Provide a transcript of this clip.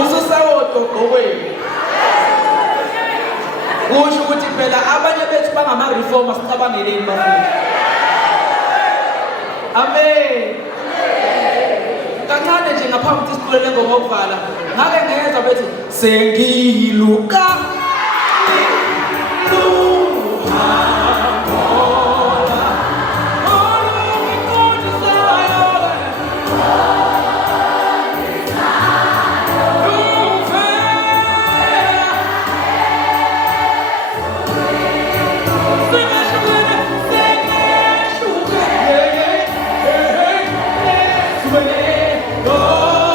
ususawodwa ogqokweni kusho ukuthi phela abanye bethu bangama-reformer sicabangeleni bafuna amen kancane nje ngaphambi ukuthi sicule ngoma ukuvala ngake ngeza bethi sengiluka Oh